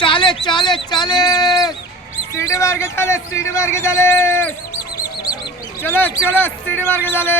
40 40 40 CD मार्ग झाले, CD मार्ग झाले, चलो चलो सीडी मार्ग झाले.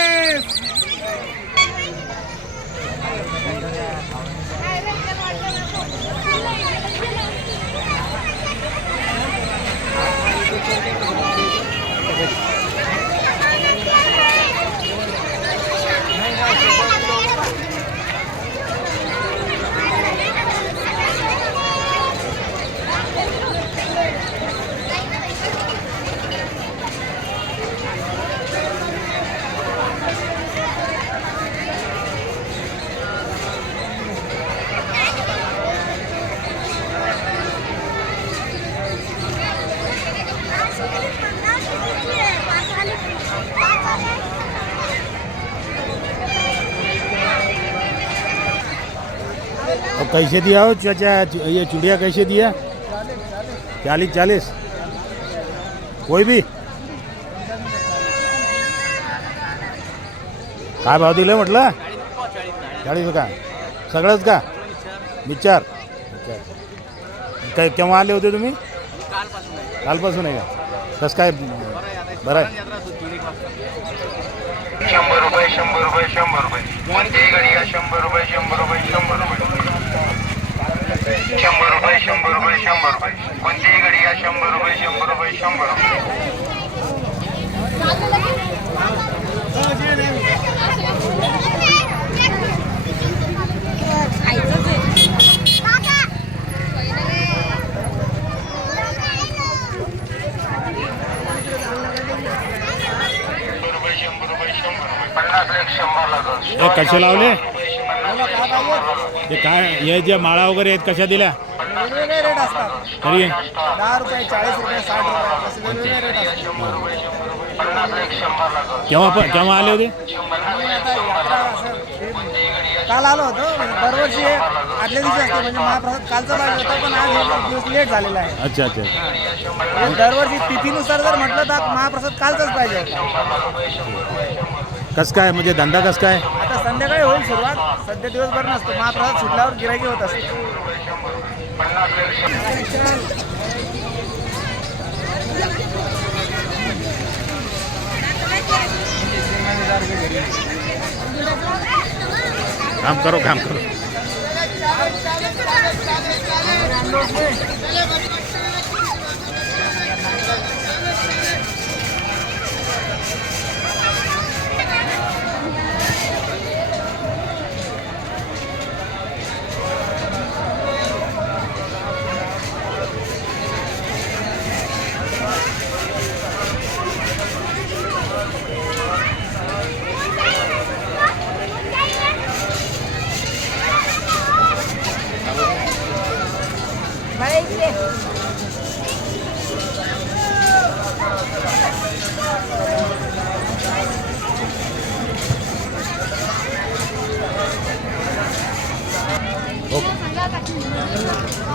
कैसे दिया हो चाचा, ये चूड़िया कैसे दिया? 40 40 कोई भी काय भाव दिले म्हटलं? 40 का सगळंच का? विचार काय केव्हा आले होते तुम्ही? कालपासून आहे का? कसं काय बरं आहे? 100 रुपये 100 रुपये 100 रुपये कोणतीही गाडी या 100 रुपये 100 रुपये 100 रुपये 100 रुपये 100 रुपये 100 रुपये कोणतीही गाडी या 100 रुपये 100 रुपये 100 रुपये. हे कसे लावले? ते काय हे जे माळा वगैरे आहेत कशा दिल्या? वेगवेगळे रेट असतात. तरी 10 रुपये 40 रुपये 60 रुपये असे वेगवेगळे रेट असतात. केव्हा आले होते? आता यात्रा असं काल आलो होतो. दरवर्षी आदल्या दिवशी असते म्हणजे महाप्रसाद कालचा पाहिजे होता पण आज एक दिवस लेट झालेला आहे. अच्छा अच्छा. दरवर्षी तिथीनुसार जर म्हटलं तर महाप्रसाद कालचाच पाहिजे होता. कसं काय म्हणजे धंदा कसं काय? आता संध्याकाळी होईल सुरुवात. सध्या दिवसभर नसतो. महाप्रसाद सुटल्यावर गिरायकी होत असते. काम करो काम करो.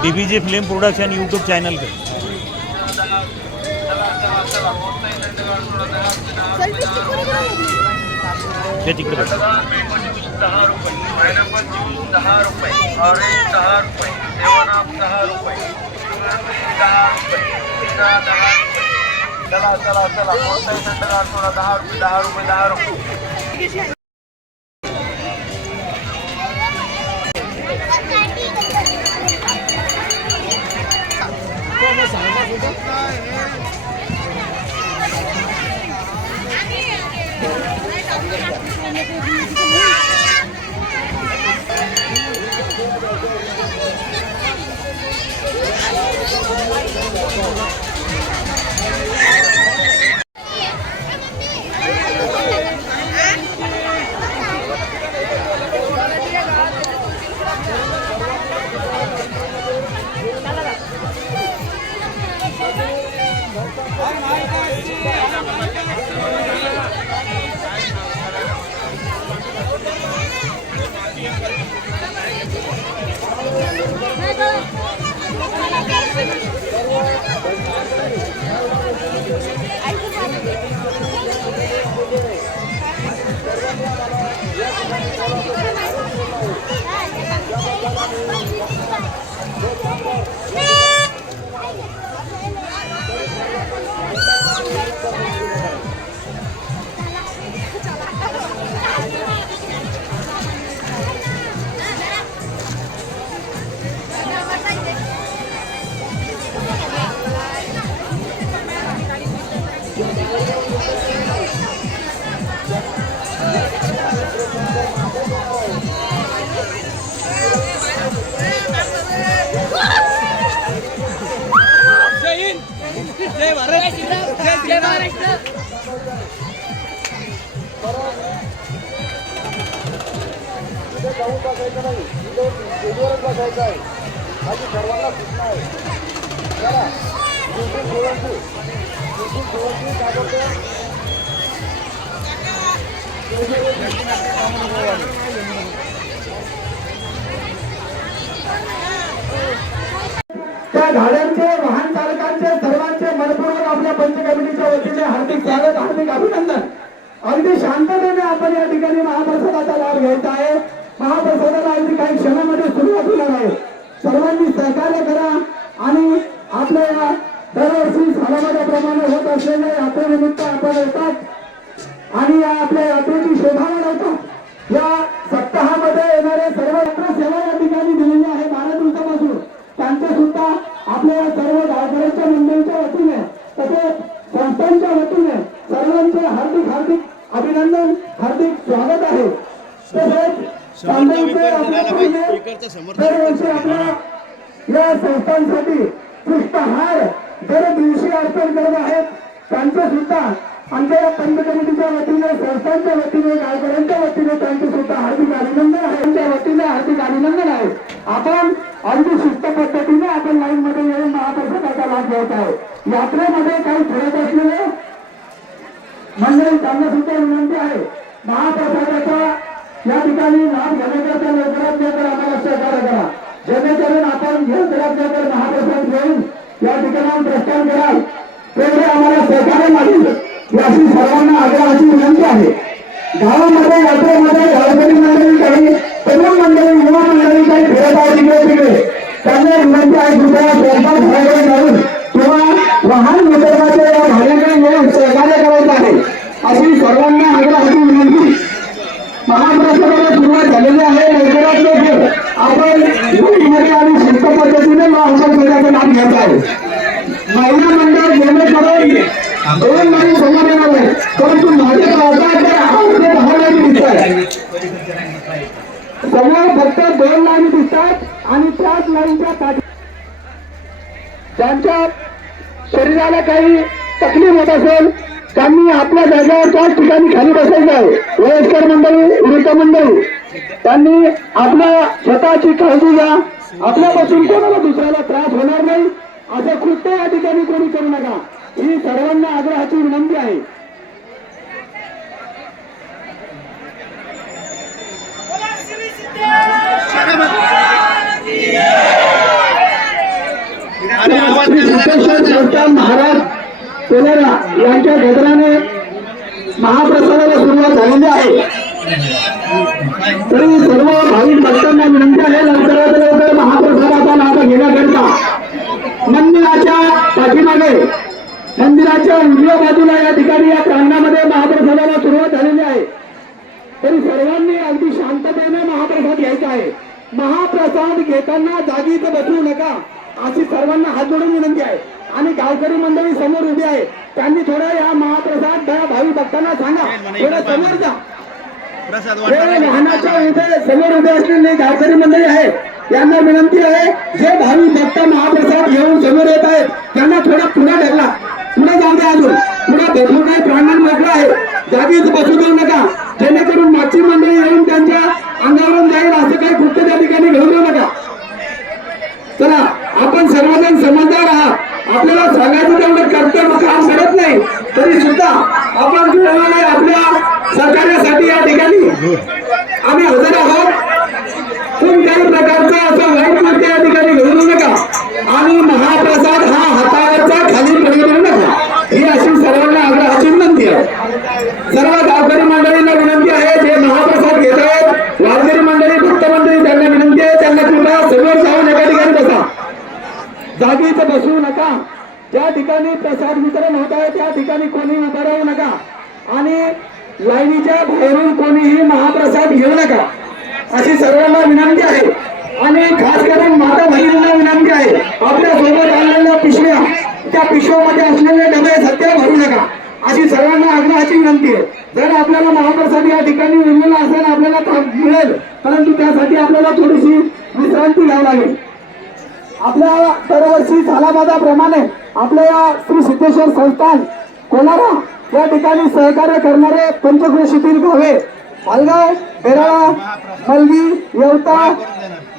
डीबीजे फिल्म प्रोडक्शन यूट्यूब चैनल पे ते तिकडे बघ. 10 रुपये पायनॅपल ज्यूस 10 रुपये ऑरेंज 10 रुपये 7 अप 10 रुपये 10 रुपये 10 रुपये. चला चला चला कोणताही थंडगार सोडा 10 रुपये 10 रुपये 10 रुपये. No! जय भारत जय महाराष्ट्र. जाऊन बघायचं नाही, व्हिडिओवरच बघायचं आहे. माझी सर्वांना सूचना आहे. चला काय करतो. त्या गाड्यांचे वाहन चालकांचे सर्वांचे मनपूर्वक आपल्या पंच कमिटीच्या वतीने हार्दिक स्वागत, हार्दिक अभिनंदन. अगदी शांततेने आपण या ठिकाणी महाप्रसादाचा लाभ घ्यायचा आहे. महाप्रसादाला अगदी काही क्षणामध्ये सुरुवात होणार आहे. सर्वांनी सहकार्य करा आणि आपल्या या दरवर्षी सालाबादाप्रमाणे होत असलेल्या यात्रेनिमित्त आपण येतात आणि या आपल्या यात्रेची शोभा वाढवतात. या सप्ताहामध्ये येणारे सर्व यात्रा सेवा या ठिकाणी दिलेली आहे 12 दिवसापासून. त्यांचे सुद्धा आपल्या सर्व गावकऱ्यांच्या मंडळीच्या वतीने तसेच संस्थांच्या वतीने सर्वांचे हार्दिक हार्दिक अभिनंदन, हार्दिक स्वागत आहे. तसेच तांदळाचे दरवर्षी आपल्या या संस्थांसाठी पुष्पहार दर दिवशी अर्पण करत आहेत. त्यांचे सुद्धा आमच्या या पंच कमिटीच्या वतीने, संस्थांच्या वतीने, गावकऱ्यांच्या वतीने त्यांचे सुद्धा हार्दिक अभिनंदन आहे. त्यांच्या वतीने हार्दिक अभिनंदन आहे. आपण अगदी शिस्त पद्धतीने आपण लाईन मध्ये येऊन महाप्रसादाचा लाभ घ्यायचा आहे. यात्रेमध्ये काही फिरत असलेले मंडळी त्यांना सुद्धा विनंती आहे महाप्रसादाचा या ठिकाणी लाभ घेण्याकरता लवकरात लवकर आम्हाला सहकार्य करा, जेणेकरून आपण लवकरात लवकर महाप्रसाद घेऊन या ठिकाणी प्रस्थान कराल तेवढे आम्हाला सहकार्य लागेल याची सर्वांना आग्रहाची विनंती आहे. गावामध्ये यात्रेमध्ये गावकरी मंडळी, काही तरुण मंडळी, युवा मंडळी काही फिरत आहे तिकडे तिकडे, त्यांना विनंती आहे कृपया स्वतः घराकडे जाऊन किंवा वाहन वितरणाच्या या भाड्याकडे येऊन सहकार्य करायचं आहे अशी सर्वांना आग्रहाची विनंती. महाप्रसादाला सुरुवात झालेली आहे. लवकरात लवकर आपण योजनेमध्ये आणि शिस्त पद्धतीने महाप्रसादाचा लाभ घ्यायचा आहे. महिला मंडळ जेणेकरून 2 लाईन समोर येणार आहे, परंतु माझे प्रवासात 8 ते 10 लाईन दिसत आहे. समोर फक्त 2 लाईन दिसतात आणि त्याच लाईनच्या पाठी ज्यांच्या शरीराला काही तकलीफ होत असेल त्यांनी आपल्या जागेवर त्याच ठिकाणी खाली बसायचं आहे. वयस्कर मंडळी, वृद्ध मंडळी त्यांनी आपल्या स्वतःची काळजी घ्या. आपल्यापासून कोणाला दुसऱ्याला त्रास होणार नाही असं कृत्य या ठिकाणी कोणी करू नका, ही सर्वांना आग्रहाची विनंती आहे. महाराज कोलेरा यांच्या गजराने महाप्रसादाला सुरुवात झालेली आहे. तरी सर्व भाविक भक्तांना विनंती आहे लवकरात लवकर महाप्रसादाचा लाभ घेण्याकरिता मंदिराच्या पाठीमागे, मंदिराच्या उजव्या बाजूला या ठिकाणी या प्रांगणामध्ये महाप्रसादाला सुरुवात झालेली आहे. तरी सर्वांनी अगदी शांततेने महाप्रसाद घ्यायचा आहे. महाप्रसाद घेताना जागीच बसू नका अशी सर्वांना हात जोडून विनंती आहे. आणि गावकरी मंडळी समोर उभी आहे, त्यांनी थोडं या महाप्रसाद भाविक भक्तांना सांगा थोडं समोर जा. वाहनाच्या उभे समोर उभे असलेले गावकरी मंडळी आहे यांना विनंती आहे, जे भाविक भक्त महाप्रसाद घेऊन समोर येत आहेत त्यांना थोडा पुढे ढकला, पुढे जाऊ द्या. अजून पुढे भेटून काही प्रांगण मोकळं आहे, जागीच बसू देऊ नका, जेणेकरून मागची मंडळी येऊन त्यांच्या अंगावरून जाईल असं काही कृत्य त्या ठिकाणी घेऊन देऊ नका. चला आपण सर्वजण समजदार आहात, आपल्याला सांगायचं तेवढं कर्तव्य काम करत नाही तरी सुद्धा आपण आपल्या सहकार्यासाठी या ठिकाणी आम्ही हजर आहोत. कोणत्याही प्रकारचा असं वाईट कृत्य या ठिकाणी घडू नका आणि महाप्रसाद हा हातावरचा खाली पडू देऊ नका ही अशी सर्वांना आग्रहाची विनंती आहे. सर्व गावकरी मंडळींना विनंती आहे, जे महाप्रसाद घेत आहेत वारकरी मंडळी, भक्त मंडळी त्यांना विनंती आहे त्यांना कृपया समोर जाऊन एका ठिकाणी बसा, जागीच बसू नका. ज्या ठिकाणी प्रसाद वितरण होत आहे त्या ठिकाणी कोणी उभं राहू नका आणि लाईनीच्या बाहेरून कोणीही महाप्रसाद घेऊ नका अशी सर्वांना विनंती आहे. आणि खास करून माता भगिनींना विनंती आहे, आपल्या सोबत आणलेल्या पिशव्या त्या पिशव्यामध्ये असलेले डबे सध्या भरू नका अशी सर्वांना आग्रहाची विनंती आहे. जर आपल्याला महाप्रसाद या ठिकाणी मिळाला असेल आपल्याला मिळेल, परंतु त्यासाठी आपल्याला थोडीशी विश्रांती घ्यावी लागेल. आपल्या दरवर्षी सालाबादाप्रमाणे आपल्या या श्री सिद्धेश्वर संस्थान कोलारा या ठिकाणी सहकार्य करणारे पंचक्रोशीतील गावे मालगाव, बेराळा, मलगी, येवता,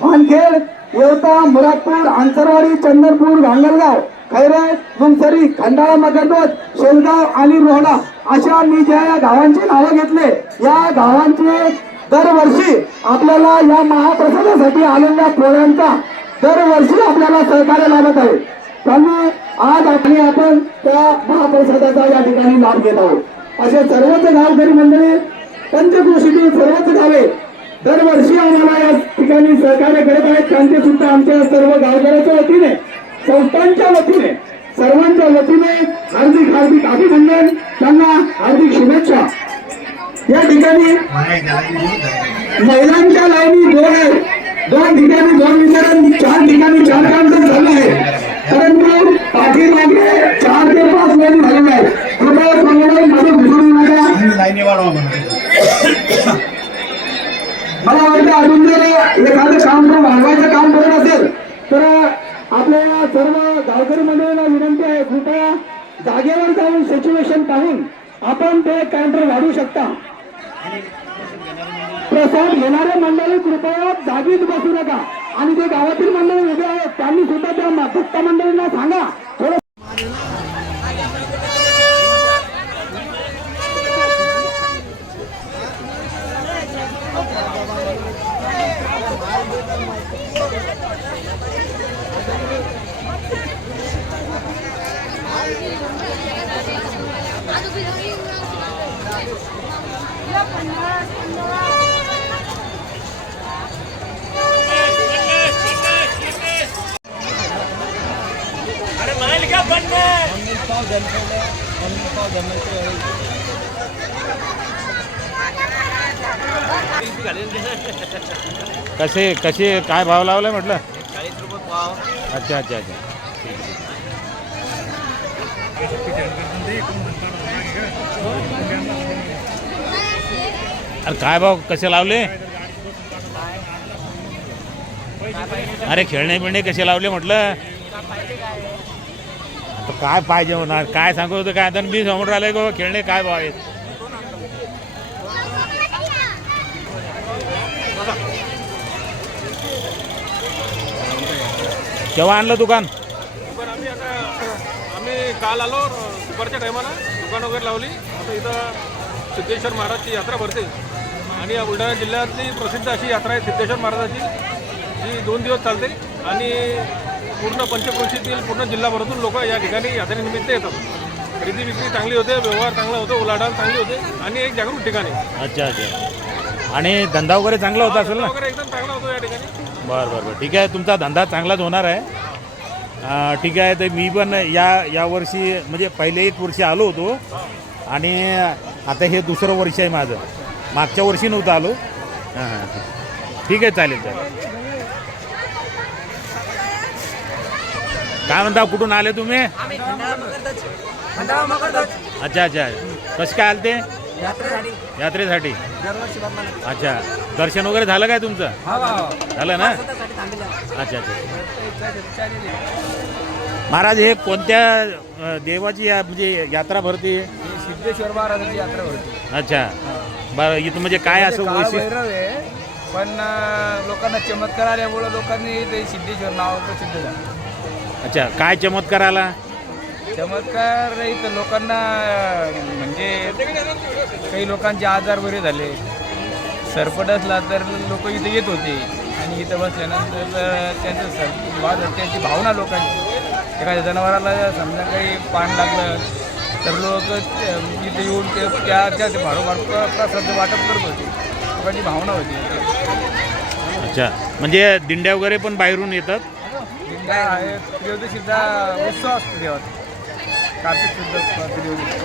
भानखेड, येवता, मुरादपूर, आंचरवाडी, चंदनपूर, गांगलगाव, खैरे, मुंगसरी, खंडाळा, मगरनोद, शेलगाव आणि रोहडा अशा मी ज्या या गावांची नावं घेतले, या गावांचे दरवर्षी आपल्याला या महाप्रसादासाठी आलेल्या पोळ्यांचा दरवर्षी आपल्याला सहकार्य लाभत आहे. त्यामुळे आज आपण त्या महाप्रसादाचा या ठिकाणी लाभ घेत आहोत. असे सर्वच गावकरी मंडळी, पंचक्रोशीतील सर्वच गावे दरवर्षी आम्हाला या ठिकाणी सहकार्य करत आहेत. त्यांचे सुद्धा आमच्या सर्व गावकऱ्याच्या वतीने, संस्थांच्या वतीने, सर्वांच्या वतीने हार्दिक हार्दिक अभिनंदन, त्यांना हार्दिक शुभेच्छा. या ठिकाणी महिलांच्या लाईनी दोन ठिकाणी 2 वितरण, 4 ठिकाणी 4 काउंटर झाले आहे, परंतु पाठीमागे 4 ते 5 लाईन झालेल्या आहेत. कृपया मंडळी मध्ये घुसरू नका. मला वाटतं अजून जर एखादं काउंटर वाढवायचं काम करत असेल तर आपल्या सर्व गावकरी मंडळींना विनंती आहे, कृपया जागेवर जाऊन सिच्युएशन पाहून आपण ते काउंटर वाढवू शकता. प्रसाद घेणारे मंडळी कृपया जागीच बसू नका आणि जे गावातील मंडळी उभे आहेत त्यांनी सुद्धा त्या भक्त मंडळींना सांगा थोडं. कसे काय भाव लावलाय म्हटलं? 40 रुपये पाव. अच्छा अच्छा अच्छा. अरे काय भाव कसे लावले? अरे खेळणे बिळणे कसे लावले म्हटलं? आता काय पाहिजे होणार, काय सांगू होतं काय? आता मी समोर राहिले गो खेळणे काय भाव आहेत? केव्हा आणलं दुकान? आम्ही काल आलो दुपारच्या टायमाला, दुकान वगैरे लावली. आता इथं सिद्धेश्वर महाराजची यात्रा भरते आणि या बुलढाणा जिल्ह्यातली प्रसिद्ध अशी यात्रा आहे सिद्धेश्वर महाराजाची, जी 2 दिवस चालते आणि पूर्ण पंचक्रोशीतील पूर्ण जिल्हाभरातून लोक या ठिकाणी यात्रेनिमित्त येतात. खरेदी विक्री चांगली होते, व्यवहार चांगला होतो, उलाढाल चांगली होते आणि एक जागरूक ठिकाणी. अच्छा अच्छा. आणि धंदा वगैरे चांगला होता असेल ना? वगैरे एकदम चांगला होतो या ठिकाणी. बरं बरं बरं, ठीक आहे. तुमचा धंदा चांगलाच होणार आहे. ठीक आहे. तर मी पण या वर्षी म्हणजे पहिले 1 वर्ष आलो होतो आणि आता हे 2रं वर्ष आहे माझं. मागच्या वर्षी नव्हतं आलो. हां हां, ठीक आहे, चालेल चालेल. काय म्हणता, कुठून आले तुम्ही? अच्छा अच्छा. कसं काय आले ते? यात्रेसाठी. अच्छा, दर्शन वगैरे झालं काय तुमचं? झालं ना? अच्छा अच्छा. महाराज हे कोणत्या देवाची म्हणजे यात्रा भरते? सिद्धेश्वर महाराजांची यात्रा भरते. अच्छा, बरं. इथं म्हणजे काय असं वैशिष्ट्य? भैरव आहे, पण लोकांना चमत्कार आल्यामुळं लोकांनी ते सिद्धेश्वर नाव प्रसिद्ध झालं. अच्छा, काय चमत्कार आला? चमत्कार इथं लोकांना म्हणजे काही लोकांचे आजार बरे झाले. सरपट असला तर लोक इथे येत होते आणि इथं बसल्यानंतर त्यांचं त्यांची भावना लोकांची, एखाद्या जनावराला समजा काही पान लागलं तर लोक इथे येऊन त्या भारोभार प्रसाद वाटप करत होते. लोकांची भावना होती. अच्छा, म्हणजे दिंड्या वगैरे पण बाहेरून येतात? दिंड्या आहे, त्रयोदशीचा उत्सव असतो देवाचा, कार्तिक शुद्ध त्रयोदशी.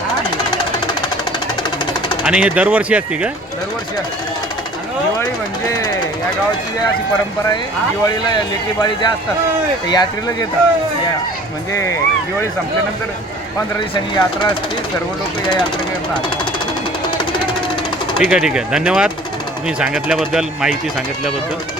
आणि हे दरवर्षी असते का? दरवर्षी असते. दिवाळी म्हणजे या गावाची अशी परंपरा आहे. दिवाळीला लेकी बाळी ज्या असतात ते यात्रेला येतात. म्हणजे दिवाळी संपल्यानंतर 15 दिवसांनी यात्रा असते. सर्व लोक या यात्रेला राहतात. ठीक आहे ठीक आहे, धन्यवाद तुम्ही सांगितल्याबद्दल, माहिती सांगितल्याबद्दल.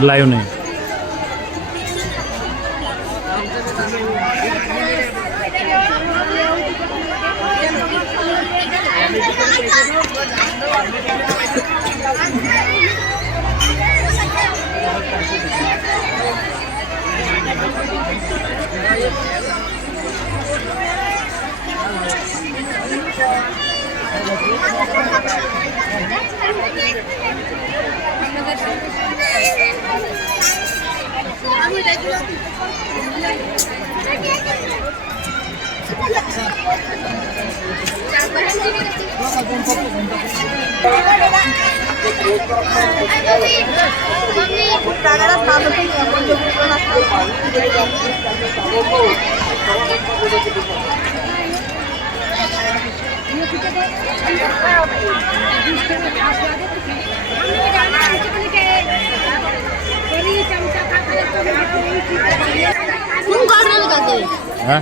लाईव्ह नाही. हा?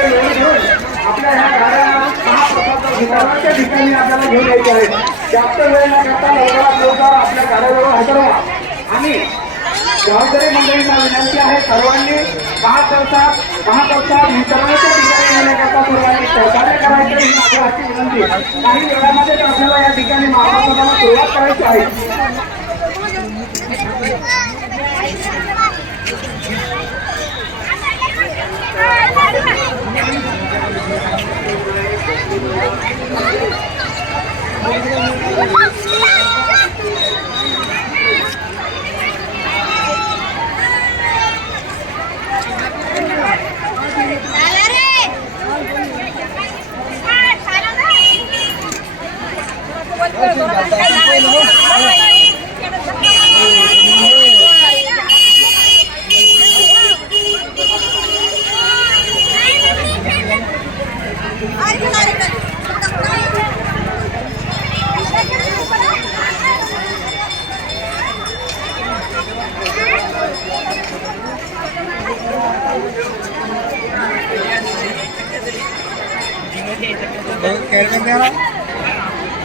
आपल्या ह्या गाड्या महाप्रसादाच्या ठिकाणी आपल्याला घेऊन यायचे आहेत. जास्त वेळ न करता लवकरात लवकर आपल्या गाड्याजवळ हजर व्हा. आणि जबाबदारी मंडळींना विनंती आहे, सर्वांनी महाप्रसाद वितरणाच्या ठिकाणी येण्याकरता सर्वांनी सहकार्य करायचे ही माझी आजची विनंती. काही वेळामध्ये आपल्याला या ठिकाणी महाप्रसादाला सुरुवात करायची आहे.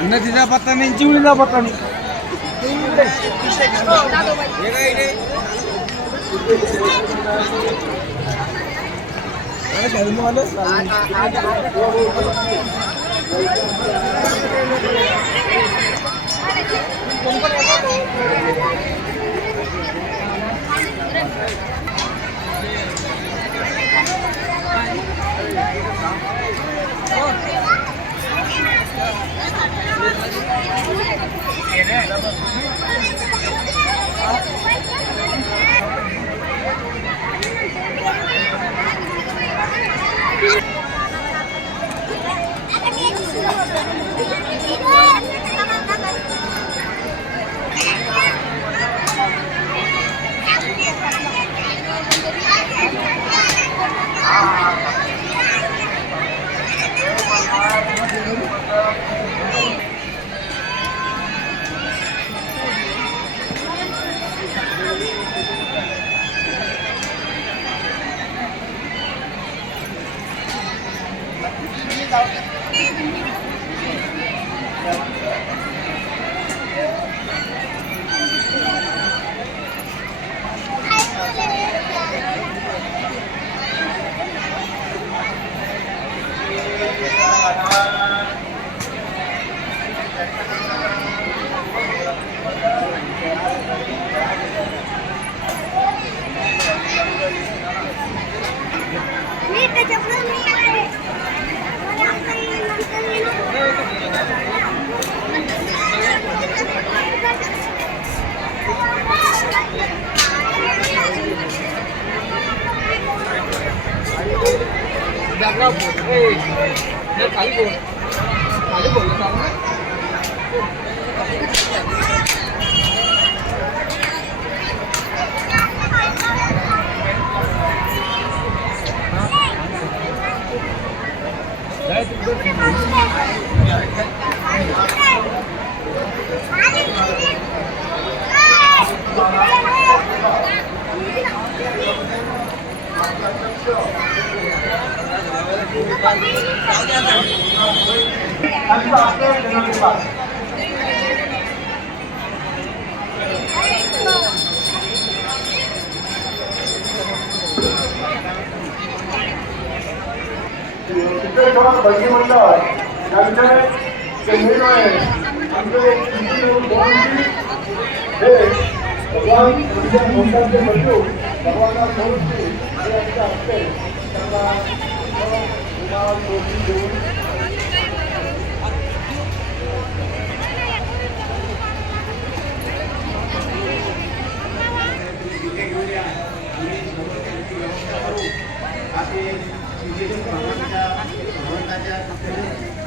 नदीचा पत्ता नाही, चिवळीचा पत्ता नाही. सिद्धेश्वर भजनी मंडळ यांचे जे मेन आहे आमचे हे भगवान मोंडाचे बंधू भगवानला मूर्ती हे आमच्या हस्ते त्यांना देऊन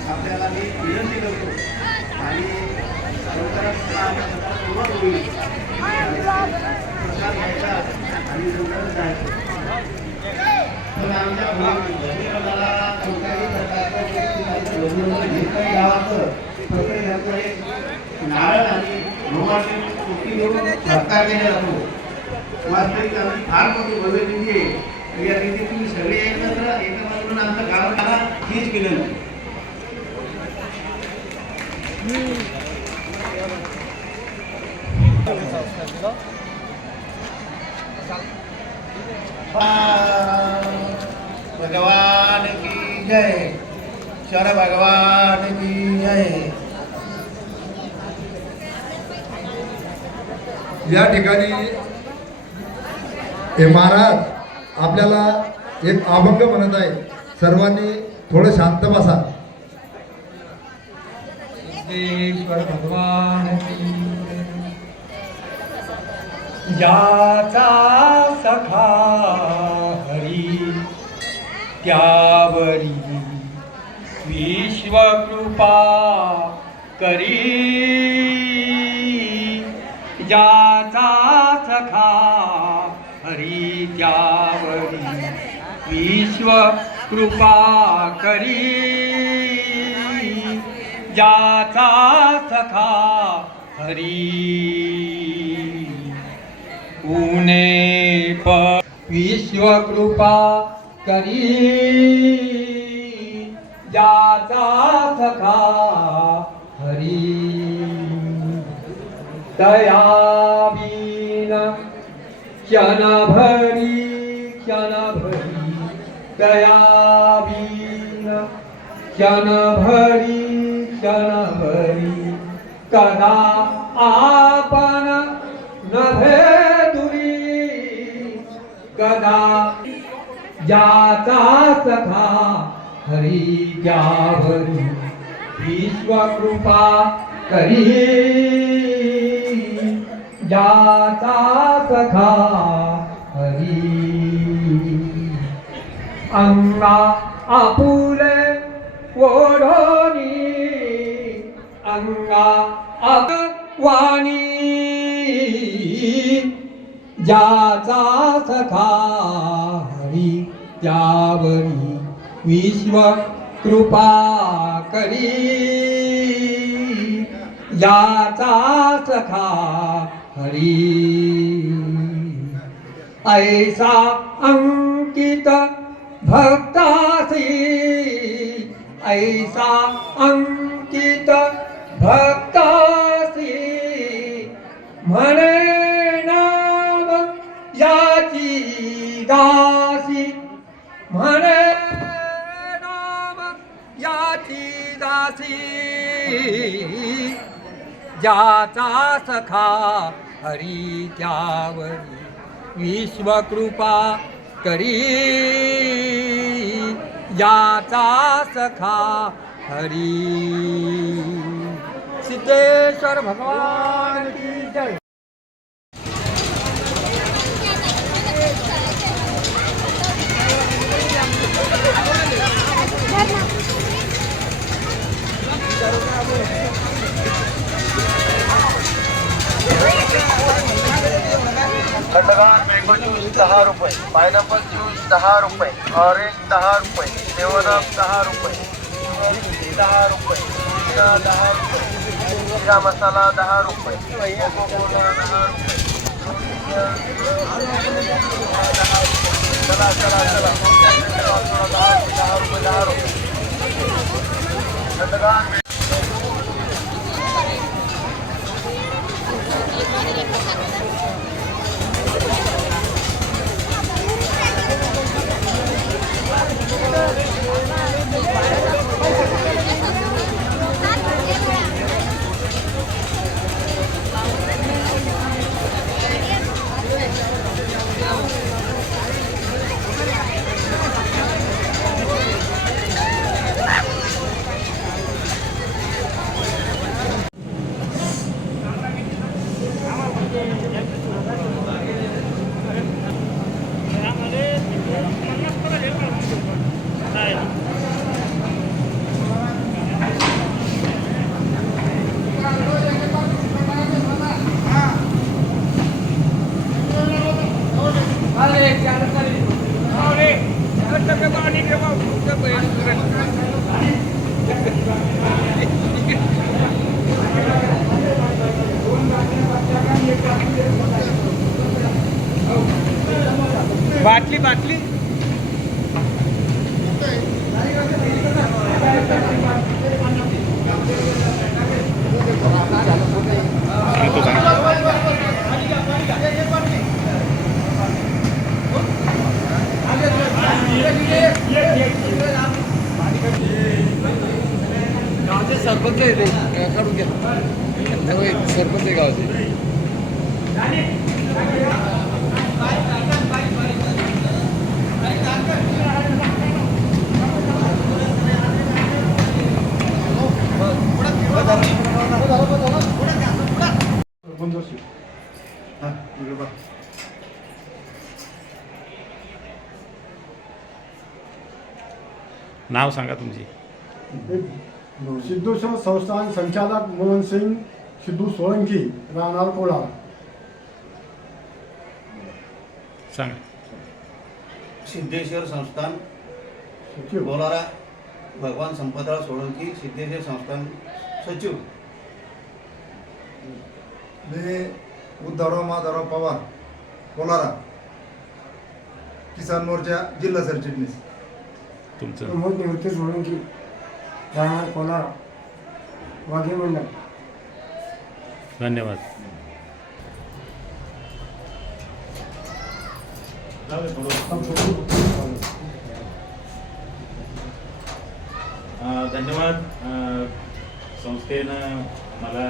आपल्याला मी विनंती करतो आणि लवकरच सुरुवात होईल प्रसाद घ्यायचा आणि लवकरच जायचं तर आमच्या भगिनीपणाला कोणत्याही प्रकारचं जे काही गावाचं प्रत्येक घरचं एक नारळ आणि रोमाची टोपी देऊन सत्कार केला जातो वास्तविक आम्ही फार मोठी बदललेली आहे या रीती तुम्ही सगळे एकत्र एका बाजूला आमच्या गावाला हीच विनंती भगवान की जय शर भगवान की जय या ठिकाणी हे महाराज आपल्याला एक अभंग म्हणत आहे सर्वांनी थोडं शांत बसा सिद्धेश्वर भगवान की ज्याचा सखा हरी त्यावरी विश्वकृपा करी ज्याचा सखा हरी त्यावरी विश्व कृपा करी ज्याचा सखा हरी उने विश्व कृपा करी ज्याचा सखा हरी दयाबीन क्षणभरी दयावीन क्षणभरी कदा आपण नभे दुरी कदा ज्याचा सखा हरी ज्यावरी विश्वकृपा करी ज्याचा सखा हरी अंगा आपुले ओढोनी अंगा वाणी ज्याचा सखा हरी त्यावरी विश्व कृपा करी ज्याचा सखा हरी ऐसा अंकित भक्तासी ऐसा अंकित भक्तासी म्हणे नाम याची दासी म्हणे नाम याची दासी ज्याचा सखा हरी त्यावरी विश्वकृपा करी ज्याचा सखा हरी सिद्धेश्वर भगवान की जय. खंडगार मँगो ज्यूस 10 रुपये, पायनॅपल ज्यूस 10 रुपये, ऑरेंज 10 रुपये, 7up 10 रुपये, 10 रुपये, 10 रुपये, जिरा मसाला 10 रुपये, कोकोकोला 10 रुपये. चला चला चला 10 रुपये. खंडगार बाटली बाटली सांगतो गावचे सरपंच आहे ते काढून घ्या सरपंच आहे गावचे. नाव सांगा तुमची. सिद्धेश्वर संस्थान संचालक मोहन सिंग सिद्धू सोळंकी राहणार कोलार. सांगा. सिद्धेश्वर संस्थान सचिव बोलारा भगवान संपतराव सोळंकी सिद्धेश्वर संस्थान सचिव. मी उद्धवराव माधवराव पवार कोलारा किसान मोर्चा जिल्हा सरचिटणीस. तुमचं प्रमोद निवृत्ती सोळंकी राहणार कोलार वाघे मंडळ. धन्यवाद. धन्यवाद. संस्थेनं मला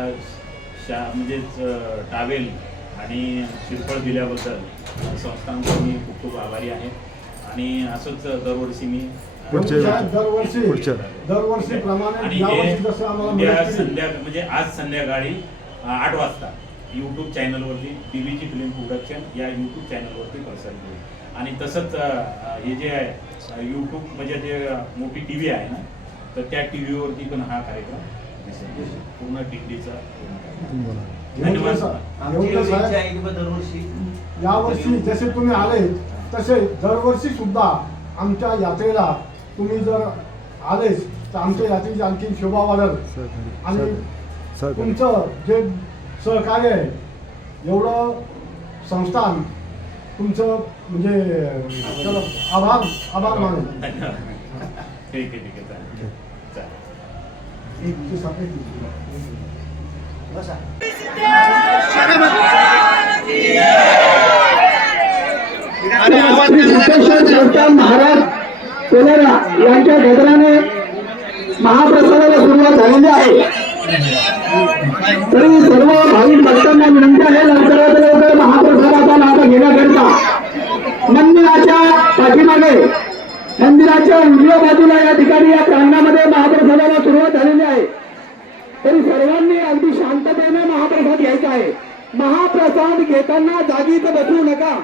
म्हणजेच टावेल आणि श्रीफळ दिल्याबद्दल संस्थांचं मी खूप खूप आभारी आहे. आणि असंच दरवर्षी मी दरवर्षी प्रमाणे आणि यावर्षी जसं आम्हाला उद्या मदत केली. म्हणजे आज संध्याकाळी 8 वाजता यूट्यूब चॅनलवरती DBG फिल्म प्रोडक्शन या यूट्यूब चॅनलवरती प्रसारित होईल. आणि तसंच हे जे आहे यूट्यूब म्हणजे जे मोठी TV आहे ना, तर त्या TV वरती पण हा कार्यक्रम दिसेल पूर्ण टिकडीचा. धन्यवाद. दरवर्षी यावर्षी जसे तुम्ही आले तसे दरवर्षी सुद्धा आमच्या यात्रेला तुम्ही जर आलेच तर आमच्या यात्रेची आणखी शोभा वाढेल. आणि तुमचं जे सहकार्य आहे एवढं संस्थान तुमचं म्हणजे चला आभार मानेल. धन्यवाद. ठीक आहे चालेल. संस्थान महाराज कोलेरा यांच्या गजराने महाप्रसादाला सुरुवात झालेली आहे. तरी सर्व भाविक भक्तांना विनंती आहे लवकरात लवकर महाप्रसादाचा लाभ घेण्याकरिता मंदिराच्या पाठीमागे मंदिराच्या उजव्या बाजूला या ठिकाणी या प्रांगणामध्ये महाप्रसादाला सुरुवात झालेली आहे. तरी सर्वांनी अगदी शांततेने महाप्रसाद घ्यायचा आहे. महाप्रसाद घेताना जागीच बसू नका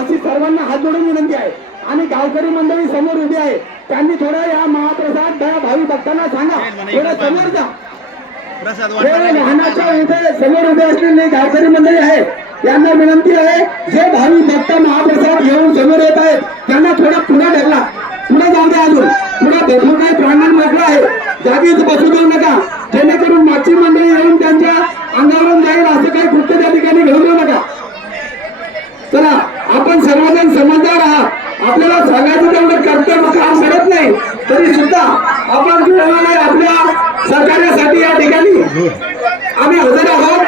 अशी सर्वांना हात जोडून विनंती आहे. आणि गावकरी मंडळी समोर उभी आहे त्यांनी थोडं या महाप्रसाद त्या भावी भक्तांना सांगा थोडं समोर जा. वाहनाच्या उभे समोर उभे असलेले गावकरी मंडळी आहेत यांना विनंती आहे जे भावी भक्त महाप्रसाद घेऊन समोर येत आहेत त्यांना थोडा पुढे ढकला. पुढे जाऊ द्या. अजून पुढे भेटू नये. प्रांगण मोकळं आहे. जागीच बसू देऊ नका जेणेकरून मागची मंडळी येऊन त्यांच्या अंगावरून जाईल असं काही कृत्य त्या ठिकाणी घेऊन येऊ नका. चला आपण सर्वजण समजदार आहात. आपल्याला सांगायचं तेवढं कर्तव्य काम करत नाही तरी सुद्धा आपण जुळवणारे आपल्या सहकार्यासाठी या ठिकाणी आम्ही हजर आहोत.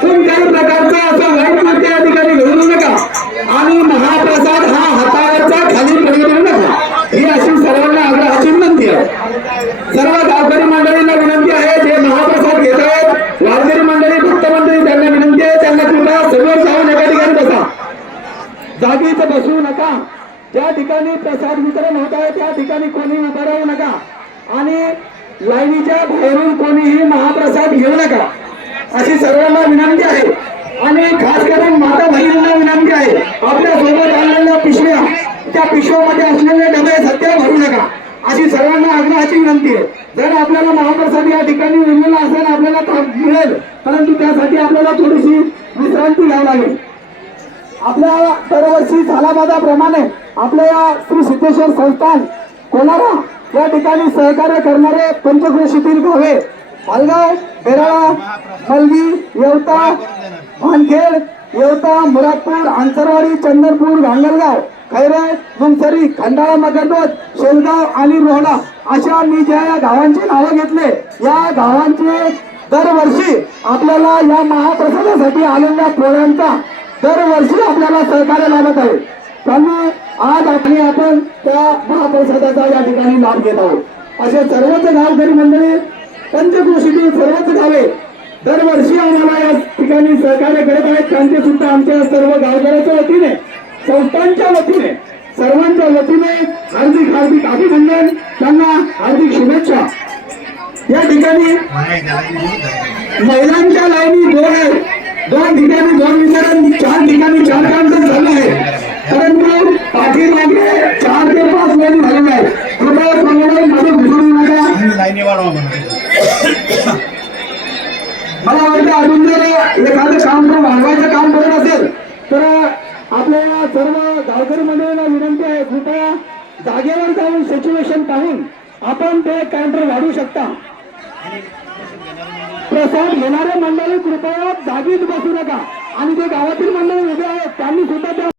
कोणत्याही प्रकारचा असा वाईट कृत्य या ठिकाणी घडू नका. आणि महाप्रसाद हा हातावरचा खाली पडू देऊ नका ही अशी सर्वांना आग्रहाची विनंती आहे. सर्व गावकरी मंडळींना विनंती आहे जे महाप्रसाद घेत आहेत वारकरी मंडळी भक्त मंडळी त्यांना विनंती आहे त्यांना कृपया समोर जाऊन एका ठिकाणी बसा. जागीच बसू नका. ज्या ठिकाणी प्रसाद वितरण होत आहे त्या ठिकाणी कोणी उभं राहू नका. आणि लाईनीच्या बाहेरून कोणीही महाप्रसाद घेऊ नका अशी सर्वांना विनंती आहे. आणि खास करून माता भगिनींना विनंती आहे आपल्या सोबत आणलेल्या पिशव्या त्या पिशव्यामध्ये असलेले डबे सध्या भरू नका अशी सर्वांना आग्रहाची विनंती आहे. जर आपल्याला महाप्रसाद या ठिकाणी मिळाला असेल आपल्याला ताप मिळेल परंतु त्यासाठी आपल्याला थोडीशी विश्रांती घ्यावी लागेल. आपल्या दरवर्षी सालाबादाप्रमाणे आपल्या या श्री सिद्धेश्वर संस्थान कोलारा या ठिकाणी सहकार्य करणारे पंचक्रोशीतील गावे मालगाव, बेराळा, मलगी, येवता, भानखेड, येवता, मुरादपूर, आंचरवाडी, चंदरपूर, गांगलगाव, खैरे, मुंगसरी, खंडाळा, मगरदोद, शेलगाव आणि रोहडा अशा मी ज्या या गावांची नावं घेतले या गावांचे दरवर्षी आपल्याला या महाप्रसादासाठी आलेल्या पोळ्यांचा दरवर्षी आपल्याला सहकार्य लाभत आहे. त्यांनी आज आपण त्या महाप्रसादाचा या ठिकाणी लाभ घेत आहोत. असे सर्वच गावकरी मंडळी पंचक्रोशीतील सर्वच गावे दरवर्षी आम्हाला या ठिकाणी सहकार्य करत आहेत. त्यांचे सुद्धा आमच्या सर्व गावकऱ्याच्या वतीने संस्थांच्या वतीने सर्वांच्या वतीने हार्दिक हार्दिक अभिनंदन त्यांना हार्दिक शुभेच्छा. या ठिकाणी महिलांच्या लाईनी 2 आहेत. 2 ठिकाणी 2 वितरण 4 ठिकाणी 4 काउंटर झालं आहे परंतु पाठीमागे 4 ते 5 लाईन झालेल्या आहेत. कृपया कोणालाही मध्ये घुसू नका. लाईनी वाढवा मला वाटतं अजून जर एखादं काम वाढवायचं काम करत असेल तर आपल्या सर्व गावकरी मंडळींना विनंती आहे कृपया जागेवर जाऊन सिच्युएशन पाहून आपण ते काउंटर वाढवू शकता. प्रसाद घेणारे मंडळी कृपया जागीच बसू नका. आणि जे गावातील मंडळी उभे आहेत त्यांनी सुद्धा